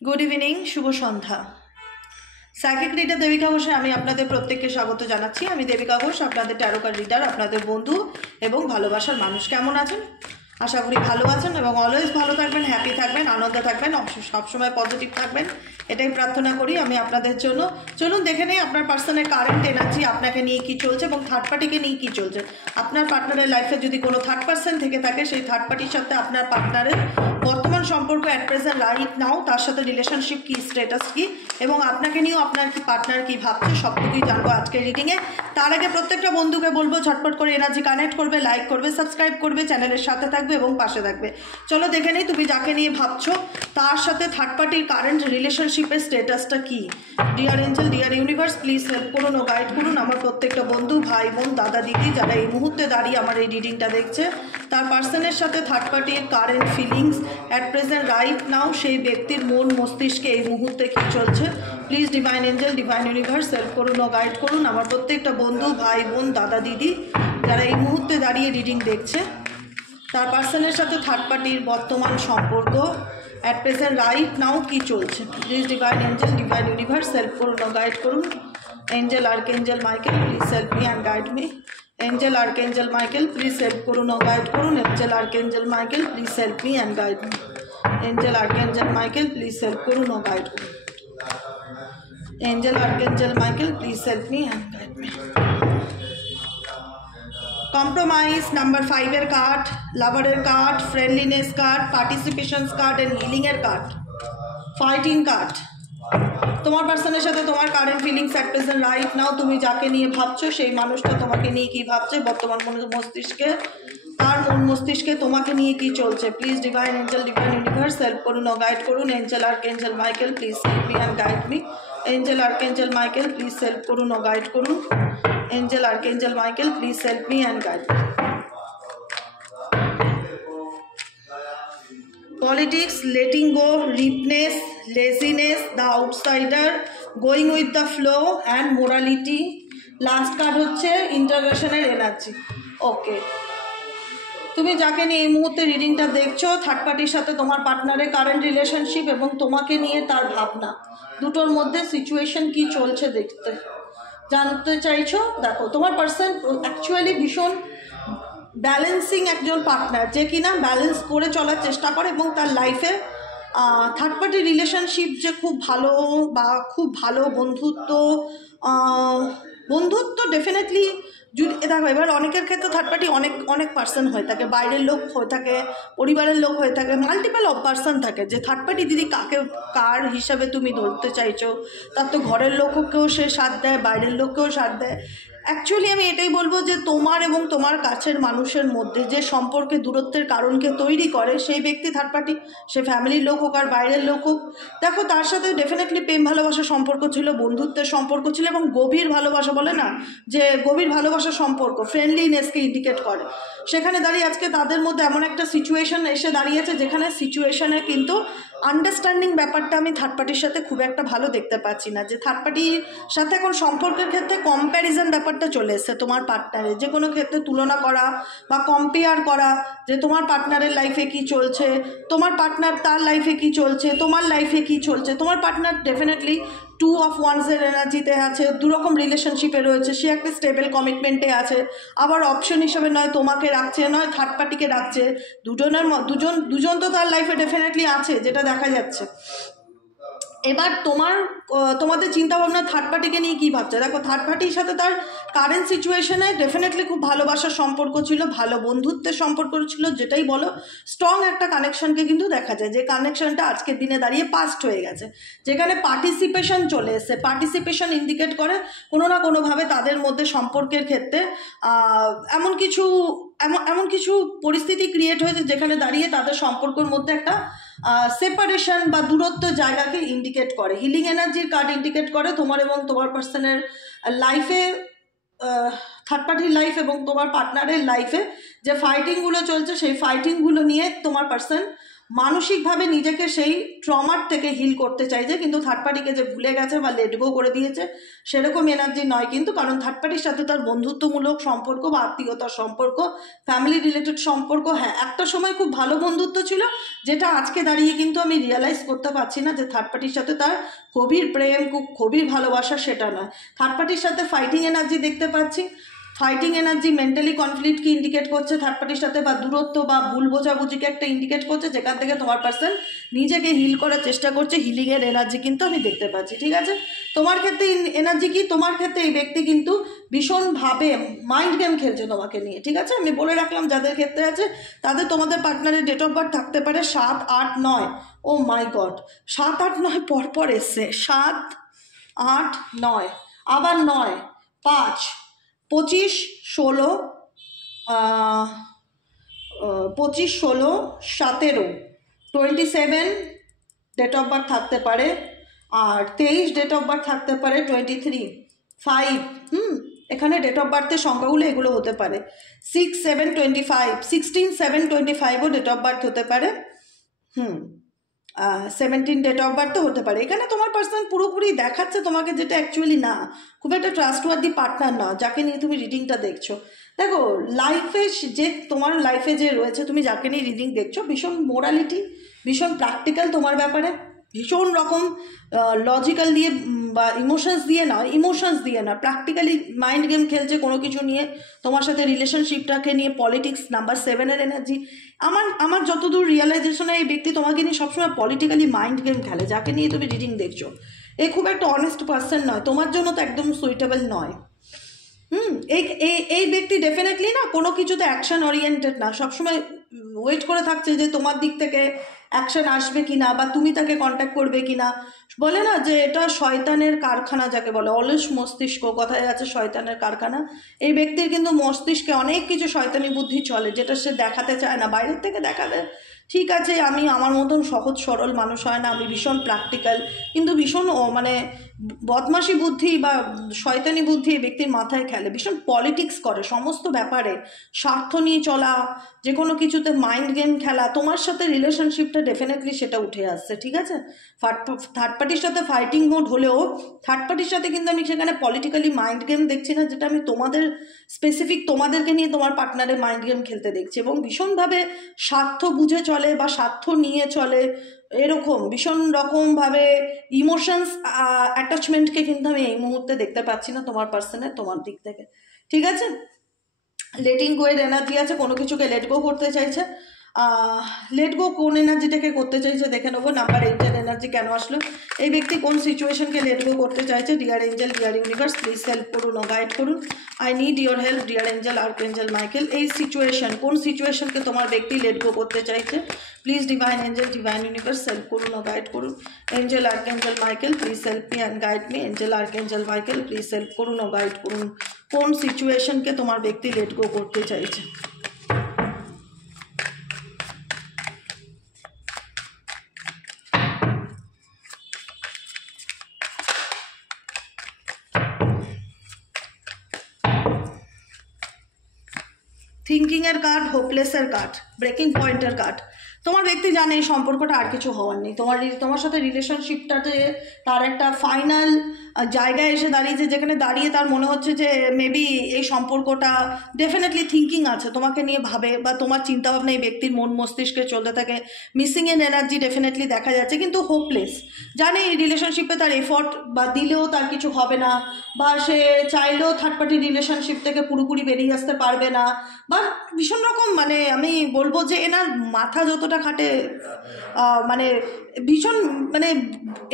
Good evening, শুভ সন্ধ্যা। Psychic reader Devika ঘোষে আমি আপনাদের প্রত্যেককে স্বাগত জানাচ্ছি। আমি দেবিকা ঘোষ, আপনাদের ট্যারো কার্ড রিডার, আপনাদের বন্ধু এবং ভালোবাসার মানুষ। কেমন আছেন? আশা করি ভালো আছেন এবং অলওয়েজ ভালো থাকবেন, হ্যাপি থাকবেন, আনন্দে থাকবেন, সবসময় পজিটিভ থাকবেন, এটাই প্রার্থনা করি আমি আপনাদের জন্য। চলুন দেখে নেই আপনার পার্সনের কারেন্ট এনার্জি আপনাকে নিয়ে কী চলছে এবং থার্ড পার্টিকে নিয়ে কী চলছে। আপনার পার্টনারের লাইফে যদি কোনো থার্ড পার্সন থেকে থাকে, সেই থার্ড পার্টির সাথে আপনার পার্টনারের বর্তমান সম্পর্ক অ্যাট প্রেজেন্ট রাইট নাও, তার সাথে রিলেশনশিপ কী, স্ট্যাটাস কী এবং আপনাকে নিয়েও আপনার কি পার্টনার কী ভাবছে, সবটুকুই জানবো আজকের রিডিংয়ে। তার আগে প্রত্যেকটা বন্ধুকে বলবো ঝটপট করে এনার্জি কানেক্ট করবে, লাইক করবে, সাবস্ক্রাইব করবে, চ্যানেলের সাথে থাকবে এবং পাশে থাকবে। চলো দেখে নেই তুমি যাকে নিয়ে ভাবছো তার সাথে থার্ড পার্টির কারেন্ট রিলেশনশিপের স্ট্যাটাসটা কী। Dear angel, dear universe, please help করুন ও গাইড করুন আমার প্রত্যেকটা বন্ধু, ভাই বোন, দাদা দিদি যারা এই মুহূর্তে দাঁড়িয়ে আমার এই রিডিংটা দেখছে। তার পার্সনের সাথে থার্ড পার্টির current feelings at present right নাও, সেই ব্যক্তির মন মস্তিষ্কে এই মুহূর্তে কী চলছে। Please divine angel, divine universe help করুন ও গাইড করুন আমার প্রত্যেকটা বন্ধু, ভাই বোন, দাদা দিদি যারা এই মুহূর্তে দাঁড়িয়ে রিডিং দেখছে। তার পার্সনের সাথে থার্ড পার্টির বর্তমান সম্পর্ক অ্যাট প্রেজেন্ট রাইট নাও কী চলছে। Please divine angel, divine universe help করুন ও গাইড করুন। Angel archangel Michael, please help me and guide me. Angel archangel Michael, please help করুন ও গাইড করুন। Angel archangel Michael, please help me and guide me. Angel archangel Michael, please help করুন ও guide করুন। Angel archangel Michael, please help me and guide me. Compromise number 5 এর card, লাভারের card, friendliness card, participations card and হিলিংয়ের card, fighting card. তোমার পার্সনের সাথে তোমার current feelings at present right now, তুমি যাকে নিয়ে ভাবছো সেই মানুষটা তোমাকে নিয়ে কী ভাবছে বর্তমান মস্তিষ্কে, তার মন মস্তিষ্কে তোমাকে নিয়ে কী চলছে। Please divine angel, divine universe help করুন ও গাইড করুন। Angel archangel Michael, please help me and guide me. Angel archangel Michael, please help করুন ও গাইড করুন। Angel archangel Michael, please help me and guide me. Politics, letting go, reapness, laziness, the outsider, going with the flow and morality. Last card হচ্ছে ইন্টারগ্রেশনের energy. ওকে, তুমি যাকে নিয়ে এই মুহূর্তে রিডিংটা দেখছো, থার্ড পার্টির সাথে তোমার পার্টনারের কারেন্ট রিলেশনশিপ এবং তোমাকে নিয়ে তার ভাবনা, দুটোর মধ্যে সিচুয়েশন কি চলছে দেখতে জানতে চাইছো। দেখো, তোমার পার্সন অ্যাকচুয়ালি ভীষণ ব্যালেন্সিং একজন পার্টনার, যে কিনা ব্যালেন্স করে চলার চেষ্টা করে এবং তার লাইফে থার্ড পার্টি রিলেশনশিপ যে খুব ভালো বা খুব ভালো বন্ধুত্ব ডেফিনেটলি দেখো। এবার অনেকের ক্ষেত্রে থার্ড পার্টি অনেক অনেক পার্সন হয়ে থাকে, বাইরের লোক হয়ে থাকে, পরিবারের লোক হয়ে থাকে, মাল্টিপল পার্সন থাকে। যে থার্ড পার্টি দিদি কার হিসাবে তুমি ধরতে চাইছো, তার তো ঘরের লোককেও সে সাথ দেয়, বাইরের লোককেও সাথ দেয়। অ্যাকচুয়ালি আমি এটাই বলবো যে তোমার এবং তোমার কাছের মানুষের মধ্যে যে সম্পর্কে দূরত্বের কারণকে তৈরি করে সেই ব্যক্তি থার্ড পার্টি, সে ফ্যামিলির লোক হোক আর বাইরের লোক হোক। দেখো, তার সাথে ডেফিনেটলি প্রেম ভালোবাসার সম্পর্ক ছিল, বন্ধুত্বের সম্পর্ক ছিল এবং গভীর ভালোবাসা, বলে না যে গভীর ভালোবাসার সম্পর্ক ফ্রেন্ডলিনেসকে ইন্ডিকেট করে। সেখানে দাঁড়িয়ে আজকে তাদের মধ্যে এমন একটা সিচুয়েশন এসে দাঁড়িয়েছে যেখানে সিচুয়েশনে কিন্তু আন্ডারস্ট্যান্ডিং ব্যাপারটা আমি থার্ড পার্টির সাথে খুব একটা ভালো দেখতে পাচ্ছি না। যে থার্ড পার্টির সাথে এখন সম্পর্কের ক্ষেত্রে কম্প্যারিজন ব্যাপারটা চলে এসছে। তোমার পার্টনারের যে কোনো ক্ষেত্রে তুলনা করা বা কম্পেয়ার করা, যে তোমার পার্টনারের লাইফে কি চলছে, তোমার পার্টনার তার লাইফে কি চলছে, তোমার লাইফে কি চলছে। তোমার পার্টনার ডেফিনেটলি 2 of Wands এনার্জিতে আছে, দুরকম রিলেশনশিপে রয়েছে, সে একটা স্টেবল কমিটমেন্টে আছে, আবার অপশন হিসেবে নয় তোমাকে রাখছে, নয় থার্ড পার্টিকে রাখছে। দুজন তো তার লাইফে ডেফিনেটলি আছে, যেটা দেখা যাচ্ছে। এবার তোমাদের চিন্তাভাবনা থার্ড পার্টিকে নিয়ে কী ভাবছে। দেখো, থার্ড পার্টির সাথে তার কারেন্ট সিচুয়েশনে ডেফিনেটলি খুব ভালোবাসার সম্পর্ক ছিল, ভালো বন্ধুত্বের সম্পর্ক ছিল, যেটাই বলো স্ট্রং একটা কানেকশনকে কিন্তু দেখা যায়। যে কানেকশনটা আজকের দিনে দাঁড়িয়ে পাস্ট হয়ে গেছে, যেখানে পার্টিসিপেশন চলে এসছে। পার্টিসিপেশন ইন্ডিকেট করে কোনো না কোনোভাবে তাদের মধ্যে সম্পর্কের ক্ষেত্রে এমন কিছু পরিস্থিতি ক্রিয়েট হয়েছে যেখানে দাঁড়িয়ে তাদের সম্পর্কের মধ্যে একটা সেপারেশন বা দূরত্ব জায়গাকে ইন্ডিকেট করে। হিলিং এনার্জির কার্ড ইন্ডিকেট করে তোমার এবং তোমার পার্সনের লাইফে, থার্ড পার্টির লাইফ এবং তোমার পার্টনারের লাইফে যে ফাইটিংগুলো চলছে, সেই ফাইটিংগুলো নিয়ে তোমার পার্সন মানসিকভাবে নিজেকে সেই ট্রমার থেকে হিল করতে চাইছে, কিন্তু থার্ড পার্টিকে যে ভুলে গেছে বা লেট গো করে দিয়েছে সেরকম এনার্জি নয় কিন্তু, কারণ থার্ড পার্টির সাথে তার বন্ধুত্বমূলক সম্পর্ক বা আত্মীয়তার সম্পর্ক, ফ্যামিলি রিলেটেড সম্পর্ক, হ্যাঁ একটা সময় খুব ভালো বন্ধুত্ব ছিল, যেটা আজকে দাঁড়িয়ে কিন্তু আমি রিয়েলাইজ করতে পারছি না যে থার্ড পার্টির সাথে তার গভীর প্রেম, খুব গভীর ভালোবাসা সেটা নয়। থার্ড পার্টির সাথে ফাইটিং এনার্জি দেখতে পাচ্ছি। ফাইটিং এনার্জি মেন্টালি কনফ্লিক্টকে ইন্ডিকেট করছে থার্ড পার্টির সাথে, বা দূরত্ব বা ভুল বোঝাবুঝিকে একটা ইন্ডিকেট করছে, যেখান থেকে তোমার পার্সন নিজেকে হিল করার চেষ্টা করছে। হিলিংয়ের এনার্জি কিন্তু আমি দেখতে পাচ্ছি, ঠিক আছে। তোমার ক্ষেত্রে এনার্জি কি, তোমার ক্ষেত্রে এই ব্যক্তি কিন্তু ভীষণভাবে মাইন্ড গেম খেলছে তোমাকে নিয়ে, ঠিক আছে। আমি বলে রাখলাম যাদের ক্ষেত্রে আছে তাদের তোমাদের পার্টনারের ডেট অফ বার্থ থাকতে পারে 7, 8, 9। ও মাই গড, 7, 8, 9 পরপর এসছে, 7, 8, 9, আবার 9, 5, 25, 16, 25, 16, 17, 27 ডেট অফ বার্থ থাকতে পারে, আর 23 ডেট অফ বার্থ থাকতে পারে, 23, 5, এখানে ডেট অফ বার্থের সংখ্যাগুলো এগুলো হতে পারে, 6, 7, 25, 16, 7, 25ও ডেট অফ বার্থ হতে পারে, 17 ডেট অফ বার্থও হতে পারে। এখানে তোমার পার্সন পুরোপুরি দেখাচ্ছে তোমাকে যেটা অ্যাকচুয়ালি না, খুব একটা ট্রাস্টওয়ার্দি পার্টনার না যাকে নিয়ে তুমি রিডিংটা দেখছো। দেখো লাইফে যে তোমার লাইফে যে রয়েছে, তুমি যাকে নিয়ে রিডিং দেখছো, ভীষণ মোরালিটি, ভীষণ প্র্যাকটিক্যাল তোমার ব্যাপারে, ভীষণ রকম লজিক্যাল দিয়ে বা ইমোশনস দিয়ে না, প্র্যাকটিক্যালি মাইন্ড গেম খেলছে কোনো কিছু নিয়ে, তোমার সাথে রিলেশনশিপটাকে নিয়ে পলিটিক্স, নাম্বার 7-এর এনার্জি। আমার যতদূর রিয়েলাইজেশনে এই ব্যক্তি তোমাকে নিয়ে সবসময় পলিটিক্যালি মাইন্ড গেম খেলে, যাকে নিয়ে তুমি রিডিং দেখছো। এ খুব একটা অনেস্ট পার্সন নয়, তোমার জন্য তো একদম সুইটেবল নয়। এই ব্যক্তি ডেফিনেটলি না কোনো কিছুতে অ্যাকশন ওরিয়েন্টেড না, সবসময় ওয়েট করে থাকছে যে তোমার দিক থেকে অ্যাকশন আসবে কিনা, বা তুমি তাকে কন্ট্যাক্ট করবে কিনা। বলে না যে এটা শয়তানের কারখানা যাকে বলে, অলস মস্তিষ্ক, কথায় আছে শয়তানের কারখানা। এই ব্যক্তির কিন্তু মস্তিষ্কে অনেক কিছু শয়তানি বুদ্ধি চলে, যেটা সে দেখাতে চায় না, বাইরের থেকে দেখাতে ঠিক আছে আমি আমার মতন সহজ সরল মানুষ হয় না, আমি ভীষণ প্র্যাকটিক্যাল, কিন্তু ভীষণ মানে বদমাশি বুদ্ধি বা শয়তানি বুদ্ধি এই ব্যক্তির মাথায় খেলে, ভীষণ পলিটিক্স করে সমস্ত ব্যাপারে, স্বার্থ নিয়ে চলা, যে কোনো কিছুতে মাইন্ড গেম খেলা। তোমার সাথে রিলেশনশিপটা ডেফিনেটলি সেটা উঠে আসছে, ঠিক আছে। থার্ড পার্টির সাথে ফাইটিং মোড হলেও থার্ড পার্টির সাথে কিন্তু আমি সেখানে পলিটিক্যালি মাইন্ড গেম দেখছি না, যেটা আমি তোমাদের স্পেসিফিক তোমাদেরকে নিয়ে তোমার পার্টনারের মাইন্ড গেম খেলতে দেখছি, এবং ভীষণভাবে স্বার্থ বুঝে চলে বা স্বার্থ নিয়ে চলে, এরকম ভীষণ রকমভাবে ইমোশনস অ্যাটাচমেন্টকে কিন্তু আমি এই মুহূর্তে দেখতে পাচ্ছি না তোমার পার্সনের, তোমার দিক থেকে, ঠিক আছে। লেটিং গো এর এনার্জি আছে, কোনো কিছুকে লেট গো করতে চাইছে। লেট গো কোন এনার্জিটাকে করতে চাইছে দেখে নেবো। নাম্বার 8-এর এনার্জি কেন আসলো, এই ব্যক্তি কোন সিচুয়েশনকে লেট গো করতে চাইছে। Dear angel, dear universe, please help করুন ও গাইড করুন। I need your help dear angel, archangel Michael. এই সিচুয়েশন, কোন সিচুয়েশনকে তোমার ব্যক্তি লেট গো করতে চাইছে। Please divine angel, divine universe help করুন ও গাইড করুন। Angel, archangel Michael, please help me and guide me. Angel, archangel Michael, please help করুন ও গাইড করুন। কোন সিচুয়েশনকে তোমার ব্যক্তি লেট গো করতে চাইছে। থিঙ্কিংয়ের কার্ড, হোপলেসের কার্ড, ব্রেকিং পয়েন্টের কার্ড। তোমার ব্যক্তি জানে এই সম্পর্কটা আর কিছু হওয়ার নেই, তোমার সাথে রিলেশনশিপটাতে তার একটা ফাইনাল জায়গায় এসে দাঁড়িয়েছে, যেখানে দাঁড়িয়ে তার মনে হচ্ছে যে মেবি এই সম্পর্কটা ডেফিনেটলি থিঙ্কিং আছে তোমাকে নিয়ে ভাবে, বা তোমার চিন্তাভাবনা এই ব্যক্তির মন মস্তিষ্কে চলতে থাকে। মিসিংয়ের এনার্জি ডেফিনেটলি দেখা যাচ্ছে, কিন্তু হোপলেস, জানে এই রিলেশনশিপে তার এফোর্ট বা দিলেও তার কিছু হবে না, বা সে চাইলেও থার্ড পার্টি রিলেশনশিপ থেকে পুরোপুরি বেরিয়ে আসতে পারবে না, বা ভীষণ রকম মানে আমি বলবো যে এনার মাথা যতটা খাটে, মানে ভীষণ মানে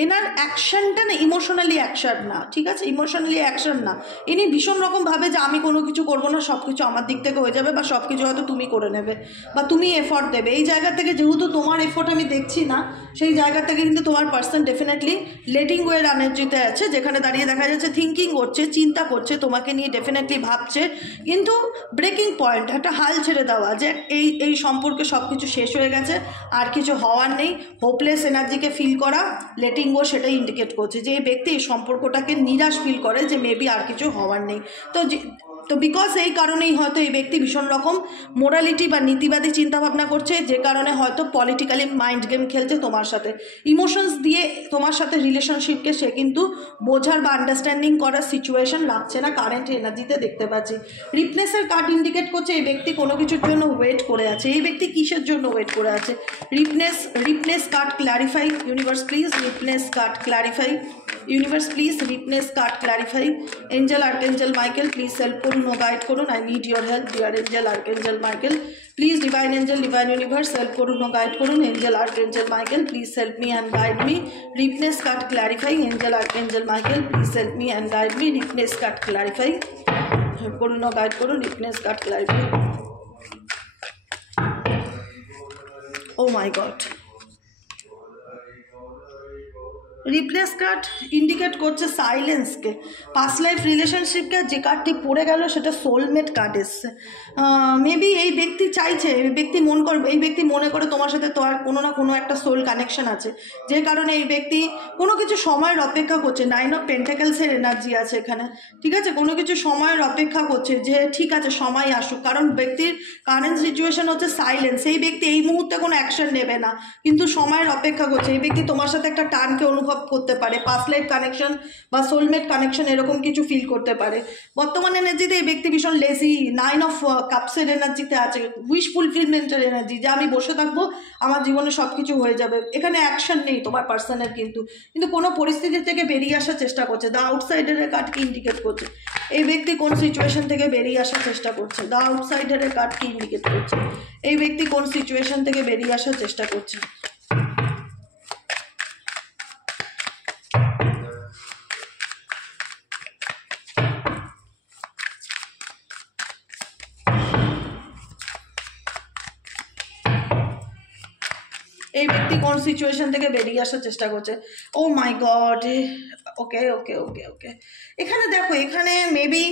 এনার অ্যাকশনটা না ইমোশনালি অ্যাকশন না, ঠিক আছে, ইমোশনালি অ্যাকশন না। ইনি ভীষণ রকম ভাবে যে আমি কোনো কিছু করবো না, সব কিছু আমার দিক থেকে হয়ে যাবে, বা সব কিছু হয়তো তুমি করে নেবে বা তুমি এফোর্ট দেবে। এই জায়গা থেকে যেহেতু তোমার এফোর্ট আমি দেখছি না, সেই জায়গা থেকে কিন্তু তোমার পার্সন ডেফিনেটলি লেটিং গো এর এনার্জিতে আছে, যেখানে দাঁড়িয়ে দেখা যাচ্ছে থিঙ্কিং করছে, চিন্তা করছে, তোমাকে নিয়ে ডেফিনেটলি ভাবছে, কিন্তু ব্রেকিং পয়েন্ট, একটা হাল ছেড়ে দেওয়া যে এই সম্পর্কে সব কিছু শেষ হয়ে গেছে, আর কিছু হওয়ার নেই। হোপলেস এনার্জিকে ফিল করা লেটিং গো সেটাই ইন্ডিকেট করছে যে এই ব্যক্তি এই সম্পর্কটাকে নিরাশ ফিল করে যে মেবি আর কিছু হওয়ার নেই। তো তো বিকজ এই কারণেই হয়তো এই ব্যক্তি ভীষণ রকম মোরালিটি বা নীতিবাদী চিন্তাভাবনা করছে, যে কারণে হয়তো পলিটিক্যালি মাইন্ড গেম খেলছে তোমার সাথে, ইমোশনস দিয়ে তোমার সাথে রিলেশনশিপকে সে কিন্তু বোঝার বা আন্ডারস্ট্যান্ডিং করার সিচুয়েশন রাখছে না কারেন্ট এনার্জিতে দেখতে পাচ্ছি। রিপনেসের কার্ড ইন্ডিকেট করছে এই ব্যক্তি কোনো কিছুর জন্য ওয়েট করে আছে। এই ব্যক্তি কিসের জন্য ওয়েট করে আছে? Ripeness card clarify universe please, ripeness card clarify universe please, ripeness card clarify. Angel archangel Michael please help করুন ও গাইড করুন, I need your help dear angel archangel Michael please, divine angel divine universe help করুন ও guide করুন, angel archangel Michael please help me and guide me, ripeness card clarify angel archangel Michael please help me and guide me, ripeness card clarify help করুন ও guide করুন, রিপনেস card clarify. ও মাই god, replace card indicate করছে সাইলেন্সকে, past life রিলেশনশিপকে। যে কার্ডটি পড়ে গেল সেটা soulmate card এসছে। মেবি এই ব্যক্তি চাইছে, এই ব্যক্তি মনে করে তোমার সাথে তোমার কোনো না কোনো একটা সোল কানেকশন আছে, যে কারণে এই ব্যক্তি কোনো কিছু সময়ের অপেক্ষা করছে। 9 অফ পেন্টাকেলসের এনার্জি আছে এখানে, ঠিক আছে? কোনো কিছু সময়ের অপেক্ষা করছে যে ঠিক আছে সময় আসুক, কারণ ব্যক্তির কারেন্ট সিচুয়েশন হচ্ছে সাইলেন্স। এই ব্যক্তি এই মুহূর্তে কোনো অ্যাকশন নেবে না, কিন্তু সময়ের অপেক্ষা করছে। এই ব্যক্তি তোমার সাথে একটা টানকে অনুভব করতে পারে, পাস্ট লাইফ কানেকশন বা সোলমেট কানেকশন এরকম কিছু ফিল করতে পারে। বর্তমান এনার্জিতে এই ব্যক্তি ভীষণ লেজি, 9 অফ কাপসের এনার্জিতে আছে, উইশ ফুলফিলমেন্টের এনার্জি, যে আমি বসে থাকবো আমার জীবনে সব কিছু হয়ে যাবে। এখানে অ্যাকশন নেই তোমার পার্সনের, কিন্তু কোনো পরিস্থিতি থেকে বেরিয়ে আসার চেষ্টা করছে। দ্য আউটসাইডারের কার্ডকে ইন্ডিকেট করছে এই ব্যক্তি কোন সিচুয়েশন থেকে বেরিয়ে আসার চেষ্টা করছে। দ্য আউটসাইডারের কার্ডকে ইন্ডিকেট করছে এই ব্যক্তি কোন সিচুয়েশন থেকে বেরিয়ে আসার চেষ্টা করছে। এই ব্যক্তি কোন সিচুয়েশন থেকে বেরিয়ে আসার চেষ্টা করছে। ও মাই গড, ওকে ওকে ওকে ওকে এখানে দেখো, এখানে মেবি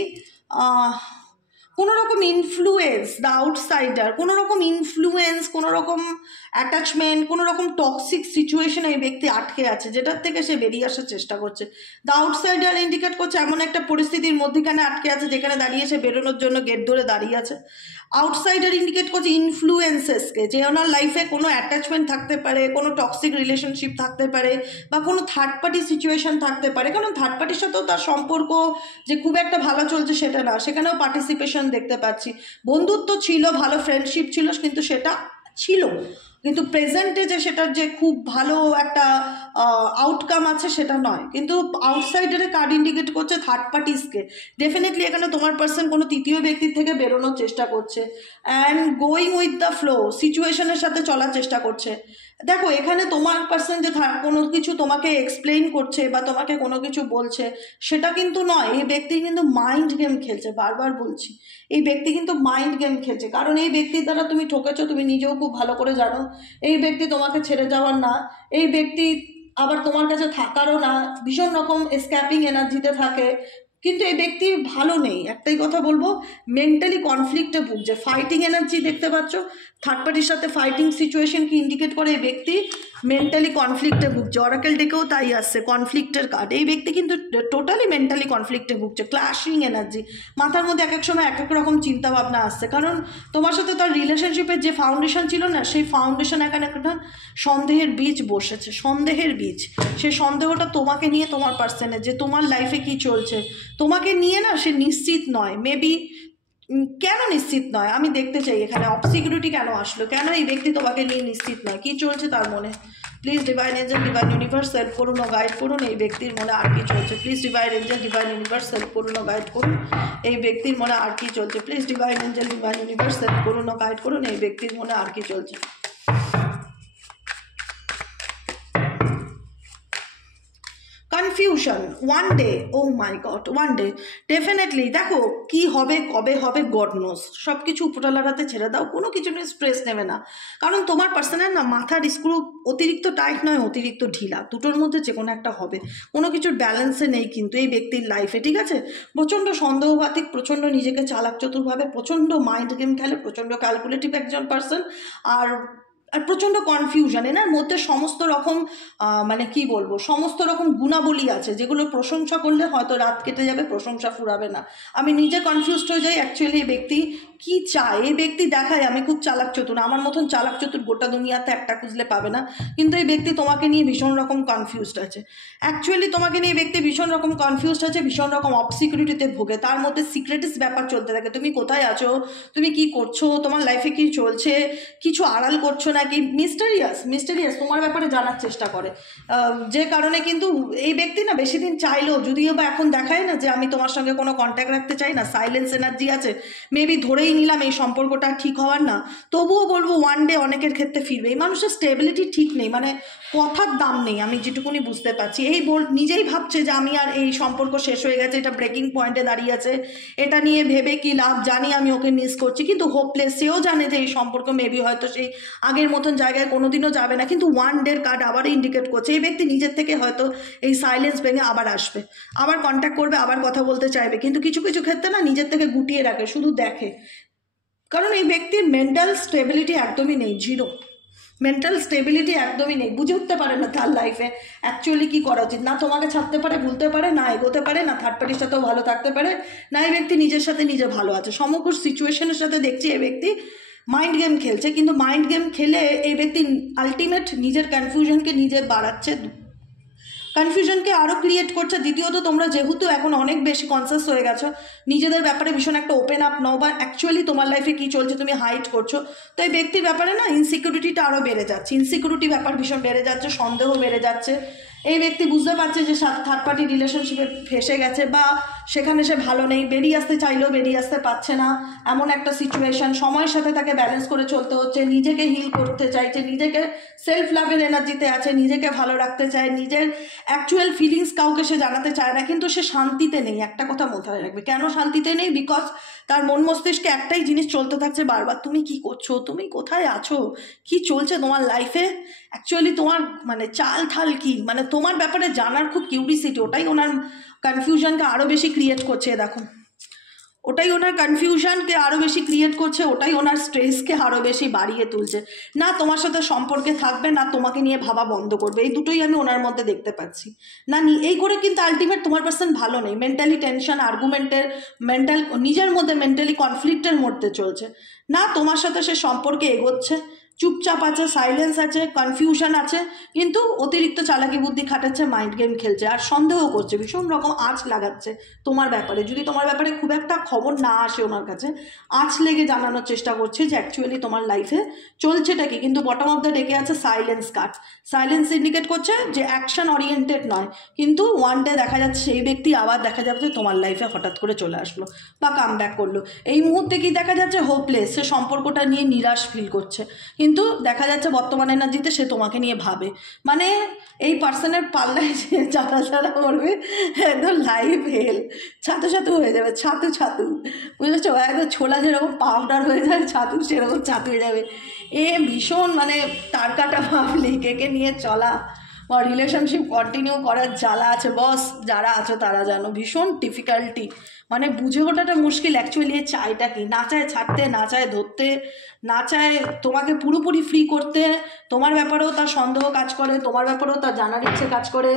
কোনো রকম ইনফ্লুয়েন্স, দ্য আউটসাইডার, কোনো রকম ইনফ্লুয়েন্স, কোনো রকম অ্যাটাচমেন্ট, কোনো রকম টক্সিক সিচুয়েশনে এই ব্যক্তি আটকে আছে, যেটার থেকে সে বেরিয়ে আসার চেষ্টা করছে। দ্য আউটসাইডার ইন্ডিকেট করছে এমন একটা পরিস্থিতির মধ্যেখানে আটকে আছে যেখানে দাঁড়িয়ে সে বেরোনোর জন্য গেট ধরে দাঁড়িয়ে আছে। আউটসাইডার ইন্ডিকেট করছে ইনফ্লুয়েন্সেসকে, যে ওনার লাইফে কোনো অ্যাটাচমেন্ট থাকতে পারে, কোনো টক্সিক রিলেশনশিপ থাকতে পারে, বা কোনো থার্ড পার্টি সিচুয়েশন থাকতে পারে। কারণ থার্ড পার্টির সাথেও তার সম্পর্ক যে খুব একটা ভালো চলছে সেটা না, সেখানেও পার্টিসিপেশন দেখতে পাচ্ছি। বন্ধুত্ব ছিল, ভালো ফ্রেন্ডশিপ ছিল, কিন্তু সেটা ছিল, কিন্তু প্রেজেন্টে যে সেটার যে খুব ভালো একটা আউটকাম আছে সেটা নয়। কিন্তু আউটসাইডারে কার্ড ইন্ডিকেট করছে থার্ড পার্টিসকে। ডেফিনেটলি এখানে তোমার পার্সন কোনো তৃতীয় ব্যক্তির থেকে বেরোনোর চেষ্টা করছে and going with the flow, সিচুয়েশনের সাথে চলার চেষ্টা করছে। দেখো এখানে তোমার পার্সন যে কোনো কিছু তোমাকে এক্সপ্লেইন করছে বা তোমাকে কোনো কিছু বলছে সেটা কিন্তু নয়। এই ব্যক্তি কিন্তু মাইন্ড গেম খেলছে, বারবার বলছি এই ব্যক্তি কিন্তু মাইন্ড গেম খেলছে। কারণ এই ব্যক্তির দ্বারা তুমি ঠকেছো, তুমি নিজেও খুব ভালো করে জানো। এই ব্যক্তি তোমাকে ছেড়ে যাওয়ার না, এই ব্যক্তি আবার তোমার কাছে থাকারও না, ভীষণ রকম স্ক্যাপিং এনার্জিতে থাকে। কিন্তু এই ব্যক্তি ভালো নেই, একটাই কথা বলবো, মেন্টালি কনফ্লিক্টে ভুগছে। ফাইটিং এনার্জি দেখতে পাচ্ছ, থার্ড পার্টির সাথে ফাইটিং সিচুয়েশনকে ইন্ডিকেট করে এই ব্যক্তি মেন্টালি কনফ্লিক্টে ভুগছে। অরাকেল ডেকেও তাই আসছে, কনফ্লিক্টের কার্ড। এই ব্যক্তি কিন্তু টোটালি মেন্টালি কনফ্লিক্টে ভুগছে, ক্ল্যাশিং এনার্জি, মাথার মধ্যে এক এক সময় এক এক রকম চিন্তাভাবনা আসছে। কারণ তোমার সাথে তার রিলেশনশিপের যে ফাউন্ডেশন ছিল না, সেই ফাউন্ডেশন এখানে একটা সন্দেহের বীজ বসেছে, সন্দেহের বীজ। সেই সন্দেহটা তোমাকে নিয়ে, তোমার পার্সনের যে তোমার লাইফে কি চলছে তোমাকে নিয়ে না, সে নিশ্চিত নয়। মেবি কেন নিশ্চিত নয় আমি দেখতে চাই এখানে, অবসিকিউরিটি কেন আসলো, কেন এই ব্যক্তি তোমাকে নিয়ে নিশ্চিত নয়, কি চলছে তার মনে। Please divine angel divine universe help করুন ও গাইড করুন, এই ব্যক্তির মনে আর কি চলছে। Please divine angel divine universe help করুন ও গাইড করুন, এই ব্যক্তির মনে আর কি চলছে। Please divine angel divine universe help করুন ও গাইড করুন, এই ব্যক্তির মনে আর কি চলছে। কনফিউশন, ওয়ান ডে, ও মাই গড, ওয়ান ডে ডেফিনেটলি। দেখো কি হবে, কবে হবে, গড নোস। সব কিছু উপরওয়ালার হাতে ছেড়ে দাও, কোনো কিছু নিয়ে স্ট্রেস নেবে না। কারণ তোমার পার্সনের না মাথার স্ক্রু অতিরিক্ত টাইট নয়, অতিরিক্ত ঢিলা, দুটোর মধ্যে যে কোনো একটা হবে। কোনো কিছুর ব্যালেন্সে নেই কিন্তু এই ব্যক্তির লাইফে, ঠিক আছে? প্রচণ্ড সন্দেহবাতিক, প্রচণ্ড নিজেকে চালাক চতুরভাবে, প্রচণ্ড মাইন্ড গেম খেলে, প্রচণ্ড ক্যালকুলেটিভ একজন পার্সন। আর আর প্রচণ্ড কনফিউশন, এনার মধ্যে সমস্ত রকম মানে কি বলবো, সমস্ত রকম গুণাবলী আছে যেগুলো প্রশংসা করলে হয়তো রাত কেটে যাবে, প্রশংসা ফুরাবে না। আমি নিজে কনফিউজড হয়ে যাই অ্যাকচুয়ালি এই ব্যক্তি কি চায়। এই ব্যক্তি দেখায় আমি খুব চালাক চতুর, আমার মতন চালাক চতুর গোটা দুনিয়াতে একটা খুঁজলে পাবে না, কিন্তু এই ব্যক্তি তোমাকে নিয়ে ভীষণ রকম কনফিউজড আছে। অ্যাকচুয়ালি তোমাকে নিয়ে এই ব্যক্তি ভীষণ রকম কনফিউজড আছে, ভীষণ রকম অবসিকিউরিটিতে ভোগে, তার মধ্যে সিক্রেটিস ব্যাপার চলতে থাকে। তুমি কোথায় আছো, তুমি কি করছো, তোমার লাইফে কি চলছে, কিছু আড়াল করছো নাকি, মিস্টেরিয়াস তোমার ব্যাপারে জানার চেষ্টা করে। যে কারণে কিন্তু এই ব্যক্তি না বেশি দিন চাইলেও, যদিও বা এখন দেখায় না যে আমি তোমার সঙ্গে কোনো কন্ট্যাক্ট রাখতে চাই না, সাইলেন্স এনার্জি আছে, মেবি ধরেই নিলাম এই সম্পর্কটা ঠিক হওয়ার না, তবুও বলবো ওয়ান ডে অনেকের ক্ষেত্রে ফিরবে। এই মানুষের স্টেবিলিটি ঠিক নেই, মানে কথার দাম নেই, আমি যেটুকুনি বুঝতে পারছি। এই নিজেই ভাবছে যে আমি আর এই সম্পর্ক শেষ হয়ে গেছে, এটা ব্রেকিং পয়েন্টে দাঁড়িয়ে আছে, এটা নিয়ে ভেবে কি লাভ, জানি আমি ওকে মিস করছি, কিন্তু হোপলেস। সেও জানে যে এই সম্পর্ক মেবি হয়তো সেই আগের মতন জায়গায় কোনোদিনও যাবে না, কিন্তু ওয়ান ডের কার্ড আবার ইন্ডিকেট করছে এই ব্যক্তি নিজের থেকে হয়তো এই সাইলেন্স ভেঙে আবার আসবে, আবার কন্ট্যাক্ট করবে, আবার কথা বলতে চাইবে, কিন্তু কিছু কিছু ক্ষেত্রে না নিজের থেকে গুটিয়ে রাখে, শুধু দেখে। কারণ এই ব্যক্তির মেন্টাল স্টেবিলিটি একদমই নেই, জিরো মেন্টাল স্টেবিলিটি একদমই নেই, বুঝে উঠতে পারে না তার লাইফে অ্যাকচুয়ালি কী করা উচিত। না তোমাকে ছাড়তে পারে, ভুলতে পারে, না এগোতে পারে, না থার্ড পার্টির সাথেও ভালো থাকতে পারে, না এই ব্যক্তি নিজের সাথে নিজে ভালো আছে। সমগ্র সিচুয়েশনের সাথে দেখছি এই ব্যক্তি মাইন্ড গেম খেলছে, কিন্তু মাইন্ড গেম খেলে এই ব্যক্তি আলটিমেট নিজের কনফিউশনকে নিজে বাড়াচ্ছে, কনফিউশনকে আরও ক্রিয়েট করছে। দ্বিতীয়ত তোমরা যেহেতু এখন অনেক বেশি কনসিয়াস হয়ে গেছো, নিজেদের ব্যাপারে ভীষণ একটা ওপেন আপ নাও, বা অ্যাকচুয়ালি তোমার লাইফে কী চলছে তুমি হাইড করছো, তো এই ব্যক্তির ব্যাপারে না ইনসিকিউরিটিটা আরও বেড়ে যাচ্ছে, ইনসিকিউরিটি ব্যাপার ভীষণ বেড়ে যাচ্ছে, সন্দেহ বেড়ে যাচ্ছে। এই ব্যক্তি বুঝতে পারছে যে থার্ড পার্টি রিলেশনশিপে ফেসে গেছে, বা সেখানে সে ভালো নেই, বেরিয়ে আসতে চাইলেও বেরিয়ে আসতে পারছে না, এমন একটা সিচুয়েশন। সময়ের সাথে তাকে ব্যালেন্স করে চলতে হচ্ছে, নিজেকে হিল করতে চাইছে, নিজেকে সেলফ লাভের এনার্জিতে আছে, নিজেকে ভালো রাখতে চায়, নিজের অ্যাকচুয়াল ফিলিংস কাউকে সে জানাতে চায় না, কিন্তু সে শান্তিতে নেই। একটা কথা মাথায় রাখবে, কেন শান্তিতে নেই? বিকজ তার মন মস্তিষ্কে একটাই জিনিস চলতে থাকছে বারবার, তুমি কি করছো, তুমি কোথায় আছো, কি চলছে তোমার লাইফে, অ্যাকচুয়ালি তোমার মানে চাল ঠাল কি, মানে তোমার ব্যাপারে জানার খুব কিউরিসিটি, ওটাই ওনার কনফিউশনকে আরও বেশি ক্রিয়েট করছে। দেখো, ওটাই ওনার কনফিউশনকে আরও বেশি ক্রিয়েট করছে, ওটাই ওনার স্ট্রেসকে আরও বেশি বাড়িয়ে তুলছে। না তোমার সাথে সম্পর্কে থাকবে, না তোমাকে নিয়ে ভাবা বন্ধ করবে, এই দুটোই আমি ওনার মধ্যে দেখতে পাচ্ছি। না এই করে কিন্তু আলটিমেট তোমার পার্সন ভালো নেই, মেন্টালি টেনশন, আর্গুমেন্টের নিজের মধ্যে মেন্টালি কনফ্লিক্টের মধ্যে চলছে। না তোমার সাথে সে সম্পর্কে এগোচ্ছে, চুপচাপ আছে, সাইলেন্স আছে, কনফিউশন আছে, কিন্তু অতিরিক্ত চালাকি বুদ্ধি খাটাচ্ছে, মাইন্ড গেম খেলছে, আর সন্দেহ করছে, ভীষণ রকম আঁচ লাগাচ্ছে তোমার ব্যাপারে। যদি তোমার ব্যাপারে খুব একটা খবর না আসে ওনার কাছে, আঁচ লেগে জানানোর চেষ্টা করছে যে অ্যাকচুয়ালি তোমার লাইফে চলছেটা কি, কিন্তু বটম অফ দ্য ডেকে আছে সাইলেন্স কার্ড। সাইলেন্স ইন্ডিকেট করছে যে অ্যাকশন ওরিয়েন্টেড নয়, কিন্তু ওয়ান ডে দেখা যাচ্ছে সেই ব্যক্তি আবার দেখা যাচ্ছে তোমার লাইফে হঠাৎ করে চলে আসলো বা কাম ব্যাক করলো। এই মুহূর্তে কি দেখা যাচ্ছে? হোপলেস, সে সম্পর্কটা নিয়ে নিরাশ ফিল করছে, কিন্তু দেখা যাচ্ছে বর্তমান এনার্জিতে সে তোমাকে নিয়ে ভাবে। মানে এই পার্সনের পাল্লায় যে যারা যারা করবে একদম লাইফ হেল, ছাতু ছাতু হয়ে যাবে, ছাতু ছাতু, বুঝেছো? একদম ছোলা যেরকম পাউডার হয়ে যায়, ছাতু সেরকম ছাতু হয়ে যাবে। এ ভীষণ মানে তার কাটা ভাবলি কেকে নিয়ে চলা বা রিলেশনশিপ কন্টিনিউ করার জ্বালা আছে বস, যারা আছো তারা জানো, ভীষণ ডিফিকাল্টি, মানে বুঝে ওঠাটা মুশকিল অ্যাকচুয়ালি এ চায়টা কি। না চায় ছাড়তে, না চায় ধরতে, না চায় তোমাকে পুরোপুরি ফ্রি করতে, তোমার ব্যাপারেও তার সন্দেহ কাজ করে, তোমার ব্যাপারেও তার জানার ইচ্ছে কাজ করে,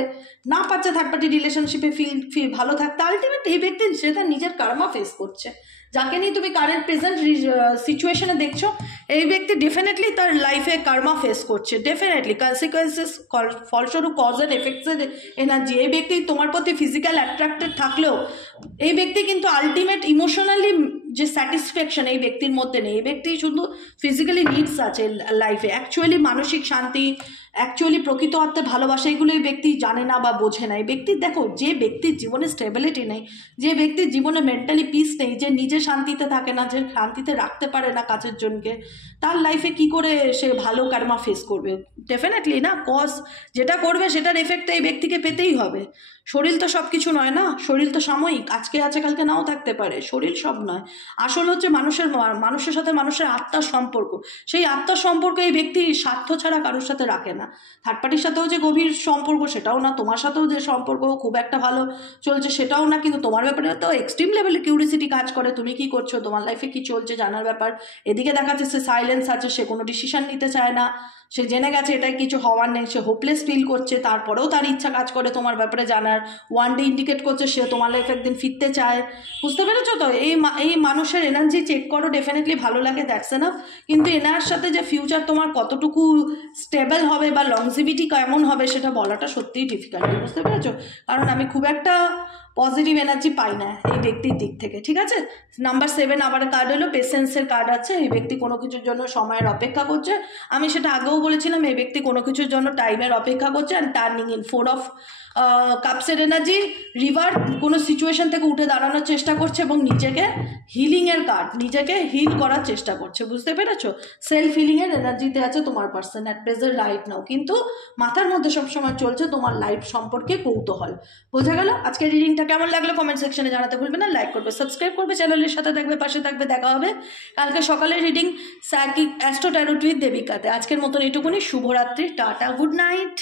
না পাচ্ছে থার্ড পার্টি রিলেশনশিপে ফিল ভালো থাকতে। আলটিমেট এই ব্যক্তি সেটা নিজের কার্মা ফেস করছে, যাকে নিয়ে তুমি কারেন্ট প্রেজেন্ট সিচুয়েশনে দেখছো, এই ব্যক্তি ডেফিনেটলি তার লাইফে কার্মা ফেস করছে, ডেফিনেটলি কনসিকোয়েন্সেস, ফলস্বরূপ কজ অ্যান্ড এফেক্টসের এনার্জি। এই ব্যক্তি তোমার প্রতি ফিজিক্যাল অ্যাট্রাক্টেড থাকলেও এই ব্যক্তি কিন্তু আলটিমেট ইমোশনালি যে স্যাটিসফ্যাকশন এই ব্যক্তির মধ্যে নেই। এই ব্যক্তি শুধু ফিজিক্যালি নিডস আছে লাইফে, অ্যাকচুয়ালি মানসিক শান্তি, অ্যাকচুয়ালি প্রকৃত অর্থে ভালোবাসা, এগুলো এই ব্যক্তি জানে না বা বোঝে না। এই ব্যক্তির দেখো, যে ব্যক্তির জীবনে স্টেবিলিটি নেই, যে ব্যক্তির জীবনে মেন্টালি পিস নেই, যে নিজে শান্তিতে থাকে না, যে শান্তিতে রাখতে পারে না কাছের জনকে, তার লাইফে কি করে সে ভালো কার্মা ফেস করবে? ডেফিনেটলি না, কজ যেটা করবে সেটার এফেক্ট এই ব্যক্তিকে পেতেই হবে। শরীর তো সব কিছু নয় না, শরীর তো সাময়িক, আজকে আছে কালকে নাও থাকতে পারে, শরীর সব নয়। আসল হচ্ছে মানুষের সাথে মানুষের আত্মার সম্পর্ক, সেই আত্মার সম্পর্ক এই ব্যক্তি স্বার্থ ছাড়া কারোর সাথে রাখে না। না। থার্ড পার্টির সাথেও যে গভীর সম্পর্ক সেটাও না, তোমার সাথেও যে সম্পর্ক খুব একটা ভালো চলছে সেটাও না, কিন্তু তোমার ব্যাপারে তো এক্সট্রিম লেভেলে কিউরিসিটি কাজ করে, তুমি কি করছো, তোমার লাইফে কি চলছে জানার ব্যাপার। এদিকে দেখাচ্ছে সে সাইলেন্স আছে, সে কোনো ডিসিশন নিতে চায় না, সে জেনে গেছে এটাই কিছু হওয়ার নেই, সে হোপলেস ফিল করছে, তারপরেও তার ইচ্ছা কাজ করে তোমার ব্যাপারে জানার। ওয়ান ডে ইন্ডিকেট করছে সে তোমার লাইফে একদিন ফিরতে চায়। বুঝতে পেরেছো তো? এই মানুষের এনার্জি চেক করো, ডেফিনেটলি ভালো লাগে, দ্যাটস এনাফ। কিন্তু এনার সাথে যে ফিউচার তোমার কতটুকু স্টেবল হবে বা লংজিভিটি কেমন হবে সেটা বলাটা সত্যিই ডিফিকাল্ট। বুঝতে পেরেছো? কারণ আমি খুব একটা পজিটিভ এনার্জি পাই না এই ব্যক্তির দিক থেকে। ঠিক আছে, নাম্বার 7 আবার কার্ড হলো পেশেন্সের কার্ড আছে। এই ব্যক্তি কোনো কিছুর জন্য সময়ের অপেক্ষা করছে। আমি সেটা আগেও বলেছিলাম, এই ব্যক্তি কোনো কিছুর জন্য টাইমের অপেক্ষা করছে। অ্যান্ড টার্নিং ইন 4 অফ কাপসের এনার্জি, রিভার, কোনো সিচুয়েশন থেকে উঠে দাঁড়ানোর চেষ্টা করছে এবং নিজেকে হিলিংয়ের কার্ড, নিজেকে হিল করার চেষ্টা করছে। বুঝতে পেরেছো? সেলফ হিলিংয়ের এনার্জিতে আছে তোমার পার্সন অ্যাট প্রেজেন্ট রাইট নাও, কিন্তু মাথার মধ্যে সবসময় চলছে তোমার লাইফ সম্পর্কে কৌতূহল। বোঝা গেল? আজকের রিডিংটা কেমন লাগলো কমেন্ট সেকশনে জানাতে ভুলবে না। লাইক করবে, সাবস্ক্রাইব করবে, চ্যানেলের সাথে থাকবে, পাশে থাকবে। দেখা হবে কালকে সকালের reading psychic astro tarot with দেবিকাতে। আজকের মতন এটুকুনি। শুভরাত্রি, টাটা, গুড নাইট।